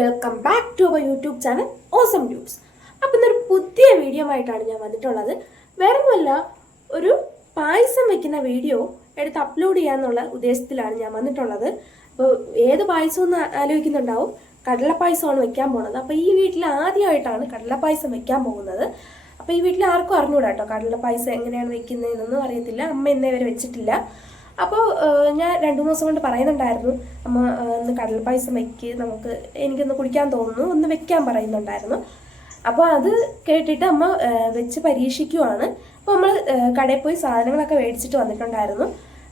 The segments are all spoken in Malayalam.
Welcome back to our YouTube channel Awesome Tubes. അപ്പം ഇന്നൊരു പുതിയ വീഡിയോ ആയിട്ടാണ് ഞാൻ വന്നിട്ടുള്ളത്. വേറൊന്നുമല്ല, ഒരു പായസം വെക്കുന്ന വീഡിയോ എടുത്ത് അപ്ലോഡ് ചെയ്യാന്നുള്ള ഉദ്ദേശത്തിലാണ് ഞാൻ വന്നിട്ടുള്ളത്. അപ്പോൾ ഏത് പായസം എന്ന് ആലോചിക്കുന്നുണ്ടാവും. കടലപ്പായസമാണ് വെക്കാൻ പോകുന്നത്. അപ്പോൾ ഈ വീട്ടിൽ ആദ്യമായിട്ടാണ് കടലപ്പായസം വെക്കാൻ പോകുന്നത്. അപ്പോൾ ഈ വീട്ടിൽ ആർക്കും അറിഞ്ഞൂടാ കേട്ടോ, കടലപ്പായസം എങ്ങനെയാണ് വെക്കുന്നതെന്നൊന്നും അറിയത്തില്ല. അമ്മ ഇന്നേ വരെ വെച്ചിട്ടില്ല. അപ്പോൾ ഞാൻ 2-3 ദിവസം കൊണ്ട് പറയുന്നുണ്ടായിരുന്നു, അമ്മ ഒന്ന് കടലപ്പായസം വെക്ക്, എനിക്കൊന്ന് കുടിക്കാൻ തോന്നുന്നു, ഒന്ന് വെക്കാൻ പറയുന്നുണ്ടായിരുന്നു. അപ്പോൾ അത് കേട്ടിട്ട് അമ്മ വെച്ച് പരീക്ഷിക്കുവാണ്. അപ്പോൾ നമ്മൾ കടയിൽ പോയി സാധനങ്ങളൊക്കെ മേടിച്ചിട്ട് വന്നിട്ടുണ്ടായിരുന്നു.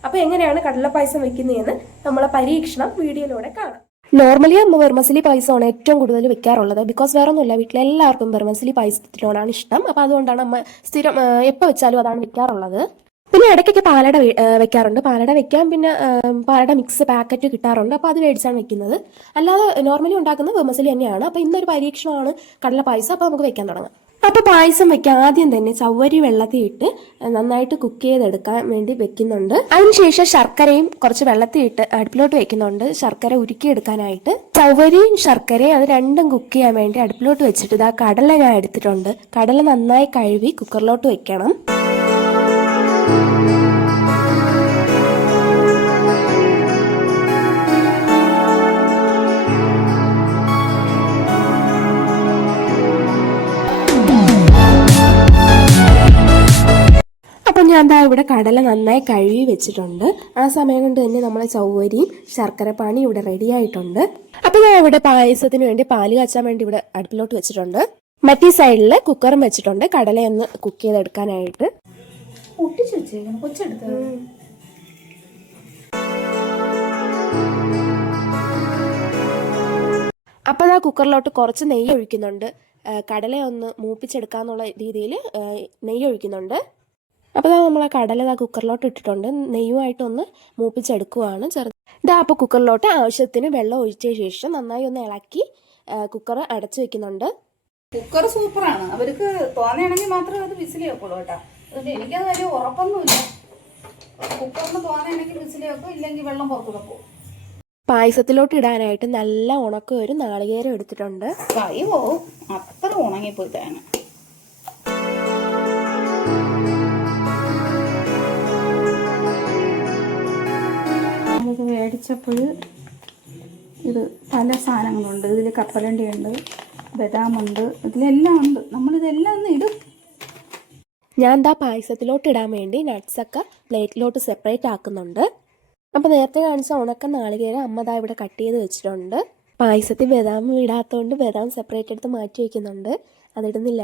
അപ്പോൾ എങ്ങനെയാണ് കടലപ്പായസം വെക്കുന്നതെന്ന് നമ്മളെ പരീക്ഷണം വീഡിയോയിലൂടെ കാണാം. നോർമലി അമ്മ വെർമസലി പായസമാണ് ഏറ്റവും കൂടുതൽ വെക്കാറുള്ളത്. ബിക്കോസ് വേറെ ഒന്നുമില്ല, വീട്ടിലെല്ലാവർക്കും വെർമസലി പായസത്തിനോടാണ് ഇഷ്ടം. അപ്പോൾ അതുകൊണ്ടാണ് അമ്മ സ്ഥിരം എപ്പോൾ വെച്ചാലും അതാണ് വെക്കാറുള്ളത്. പിന്നെ ഇടയ്ക്കൊക്കെ പാലട വെക്കാറുണ്ട്. പാലട വെക്കാൻ പിന്നെ പാലട മിക്സ് പാക്കറ്റ് കിട്ടാറുണ്ട്. അപ്പോൾ അത് മേടിച്ചാണ് വെക്കുന്നത്. അല്ലാതെ നോർമലി ഉണ്ടാക്കുന്ന വെർമസലി തന്നെയാണ്. അപ്പോൾ ഇന്നൊരു പരീക്ഷണമാണ് കടല പായസം. അപ്പോൾ നമുക്ക് വെക്കാൻ തുടങ്ങാം. അപ്പോൾ പായസം വെക്കാൻ ആദ്യം തന്നെ ചവ്വരി വെള്ളത്തിൽ ഇട്ട് നന്നായിട്ട് കുക്ക് ചെയ്തെടുക്കാൻ വേണ്ടി വെക്കുന്നുണ്ട്. അതിനുശേഷം ശർക്കരയും കുറച്ച് വെള്ളത്തിൽ ഇട്ട് അടുപ്പിലോട്ട് വെക്കുന്നുണ്ട്, ശർക്കര ഉരുക്കിയെടുക്കാനായിട്ട്. ചവ്വരിയും ശർക്കരയും അത് രണ്ടും കുക്ക് ചെയ്യാൻ വേണ്ടി അടുപ്പിലോട്ട് വെച്ചിട്ട് ഇതാ കടല ഞാൻ എടുത്തിട്ടുണ്ട്. കടല നന്നായി കഴുകി കുക്കറിലോട്ട് വെക്കണം. അപ്പം ഞാൻ ദാ ഇവിടെ കടല നന്നായി കഴുകി വെച്ചിട്ടുണ്ട്. ആ സമയം കൊണ്ട് തന്നെ നമ്മളെ ചവ്വരിയും ശർക്കരപ്പാനി ഇവിടെ റെഡി ആയിട്ടുണ്ട്. അപ്പം ഞാൻ ഇവിടെ പായസത്തിന് വേണ്ടി പാല് കാച്ചാൻ വേണ്ടി ഇവിടെ അടുപ്പിലോട്ട് വെച്ചിട്ടുണ്ട്. മറ്റേ സൈഡിൽ കുക്കറും വെച്ചിട്ടുണ്ട് കടലയൊന്ന് കുക്ക് ചെയ്തെടുക്കാനായിട്ട്. അപ്പോൾ ആ കുക്കറിലോട്ട് കുറച്ച് നെയ്യ് ഒഴിക്കുന്നുണ്ട്. കടലയൊന്ന് മൂപ്പിച്ചെടുക്കാന്നുള്ള രീതിയിൽ നെയ്യ് ഒഴിക്കുന്നുണ്ട്. അപ്പോൾ നമ്മൾ ആ കടല കുക്കറിലോട്ട് ഇട്ടിട്ടുണ്ട്. നെയ്യുമായിട്ടൊന്ന് മൂപ്പിച്ചെടുക്കുവാണ് ഇതാ. അപ്പോൾ കുക്കറിലോട്ട് ആവശ്യത്തിന് വെള്ളം ഒഴിച്ച ശേഷം നന്നായി ഒന്ന് ഇളക്കി കുക്കർ അടച്ചു വെക്കുന്നുണ്ട്. കുക്കർ സൂപ്പറാണ്. അവർക്ക് തോന്നുകയാണെങ്കിൽ മാത്രമേ അത് വിസിൽ വെക്കുള്ളൂ കേട്ടോ. അതുകൊണ്ട് എനിക്കത് വലിയ ഉറപ്പൊന്നുമില്ല. കുക്കറിന് തോന്നുകയാണെങ്കിൽ വിസിൽ വെക്കും, ഇല്ലെങ്കിൽ വെള്ളം പുറത്തുകൂടെ പോകും. പായസത്തിലോട്ട് ഇടാനായിട്ട് നല്ല ഉണക്ക ഒരു നാളികേരം എടുത്തിട്ടുണ്ട്. കൈ പോവും, അത്ര ഉണങ്ങിപ്പോയി തേങ്ങ. നമുക്ക് മേടിച്ചപ്പോൾ ഇത് പല സാധനങ്ങളുണ്ട്. ഇതിൽ കപ്പലണ്ടിയുണ്ട്, ബദാമുണ്ട്, ഇതിലെല്ലാം ഉണ്ട്. നമ്മളിതെല്ലാം ഒന്ന് ഇടും. ഞാൻ എന്താ പായസത്തിലോട്ട് ഇടാൻ വേണ്ടി നട്ട്സൊക്കെ പ്ലേറ്റിലോട്ട് സെപ്പറേറ്റ് ആക്കുന്നുണ്ട്. അപ്പോൾ നേരത്തെ കാണിച്ച ഉണക്ക നാളികേരം അമ്മ ദാ ഇവിടെ കട്ട് ചെയ്ത് വെച്ചിട്ടുണ്ട്. പായസത്തിൽ ബദാം ഇടാത്തതുകൊണ്ട് ബദാം സെപ്പറേറ്റ് എടുത്ത് മാറ്റി വയ്ക്കുന്നുണ്ട്, അതിടുന്നില്ല.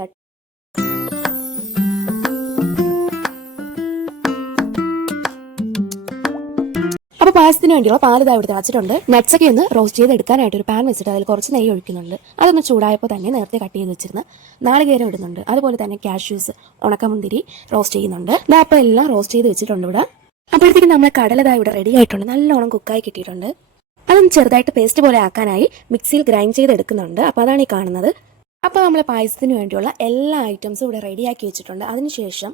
അപ്പോൾ പായസത്തിന് വേണ്ടിയുള്ള പാല് ഇതാ ഇവിടെ തിളച്ചിട്ടുണ്ട്. നട്ട്സൊക്കെ ഒന്ന് റോസ്റ്റ് ചെയ്ത് എടുക്കാനായിട്ട് ഒരു പാൻ വെച്ചിട്ട് അതിൽ കുറച്ച് നെയ്യ് ഒഴിക്കുന്നുണ്ട്. അതൊന്ന് ചൂടായപ്പോൾ തന്നെ നേരത്തെ കട്ട് ചെയ്ത് വെച്ചിരുന്ന നാളികേരം ഇടുന്നുണ്ട്. അതുപോലെ തന്നെ കാഷ്യൂസ്, ഉണക്കമുന്തിരി റോസ്റ്റ് ചെയ്യുന്നുണ്ട്. ഇതാ അപ്പോൾ എല്ലാം റോസ്റ്റ് ചെയ്ത് വെച്ചിട്ടുണ്ട് ഇവിടെ. അപ്പോഴത്തേക്കും നമ്മളെ കടലതായി ഇവിടെ റെഡി ആയിട്ടുണ്ട്, നല്ലോണം കുക്കായി കിട്ടിയിട്ടുണ്ട്. അതൊന്ന് ചെറുതായിട്ട് പേസ്റ്റ് പോലെ ആക്കാനായി മിക്സിയിൽ ഗ്രൈൻഡ് ചെയ്ത് എടുക്കുന്നുണ്ട്. അപ്പോൾ അതാണ് ഈ കാണുന്നത്. അപ്പോൾ നമ്മൾ പായസത്തിന് വേണ്ടിയുള്ള എല്ലാ ഐറ്റംസും ഇവിടെ റെഡിയാക്കി വെച്ചിട്ടുണ്ട്. അതിനുശേഷം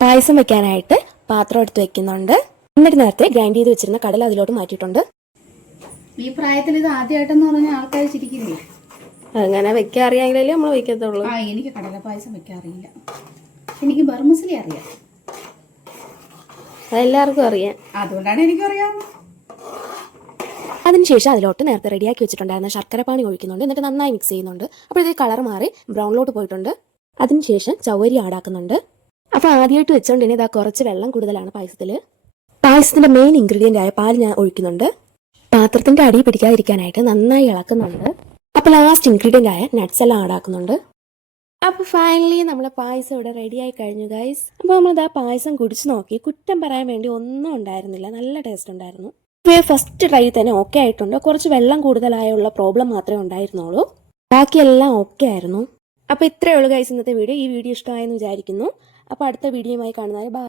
പായസം വെക്കാനായിട്ട് പാത്രം എടുത്ത് വെക്കുന്നുണ്ട്. എന്നിട്ട് നേരത്തെ ഗ്രൈൻഡ് ചെയ്ത് വെച്ചിരുന്ന കടല അതിലോട്ട് മാറ്റിയിട്ടുണ്ട്. ഈ പ്രായത്തിൽ ഇത് ആദ്യമായിട്ടെന്ന് പറഞ്ഞാൽ ആൾക്കാർ ചിരിക്കില്ലേ? അങ്ങനെ വെക്കാൻ അറിയാമെങ്കിലേ നമ്മൾ വെക്കത്തുള്ളൂ. എനിക്ക് കടല പായസം വെക്കാൻ അറിയില്ല. എനിക്ക് ബർമസലി അറിയാം, അതെല്ലാവർക്കും അറിയാം, അതുകൊണ്ടാണ് എനിക്കും അറിയാവുന്നത്. അതിനുശേഷം അതിലോട്ട് നേരത്തെ റെഡിയാക്കി വെച്ചിട്ടുണ്ടായിരുന്ന ശർക്കരപ്പാനി ഒഴിക്കുന്നുണ്ട്. എന്നിട്ട് നന്നായി മിക്സ് ചെയ്യുന്നുണ്ട്. അപ്പോഴത്തേക്ക് കളർ മാറി ബ്രൗണിലോട്ട് പോയിട്ടുണ്ട്. അതിനുശേഷം ചവ്വരി ആഡാക്കുന്നുണ്ട്. അപ്പോൾ ആദ്യമായിട്ട് വെച്ചോണ്ട് തന്നെ ഇതാ കുറച്ച് വെള്ളം കൂടുതലാണ് പായസത്തിൽ. പായസത്തിന്റെ മെയിൻ ഇൻഗ്രീഡിയൻ്റ് ആയ പാൽ ഞാൻ ഒഴിക്കുന്നുണ്ട്. പാത്രത്തിന്റെ അടി പിടിക്കാതിരിക്കാനായിട്ട് നന്നായി ഇളക്കുന്നുണ്ട്. അപ്പോൾ ലാസ്റ്റ് ഇൻഗ്രീഡിയൻ്റ് ആയ നട്ട്സ് എല്ലാം ആഡാക്കുന്നുണ്ട്. അപ്പോൾ ഫൈനലി നമ്മളെ പായസം ഇവിടെ റെഡിയായി കഴിഞ്ഞു ഗൈസ്. അപ്പോൾ നമ്മളിതാ പായസം കുടിച്ച് നോക്കി. കുറ്റം പറയാൻ വേണ്ടി ഒന്നും ഉണ്ടായിരുന്നില്ല, നല്ല ടേസ്റ്റ് ഉണ്ടായിരുന്നു. ഫസ്റ്റ് ട്രൈ തന്നെ ഓക്കെ ആയിട്ടുണ്ട്. കുറച്ച് വെള്ളം കൂടുതലായുള്ള പ്രോബ്ലം മാത്രമേ ഉണ്ടായിരുന്നുള്ളൂ, ബാക്കിയെല്ലാം ഓക്കെ ആയിരുന്നു. അപ്പോൾ ഇത്രയേ ഉള്ളൂ ഗൈസ് ഇന്നത്തെ വീഡിയോ. ഈ വീഡിയോ ഇഷ്ടമായെന്ന് വിചാരിക്കുന്നു. അപ്പോൾ അടുത്ത വീഡിയോയുമായി കാണുന്നതായി ബൈ.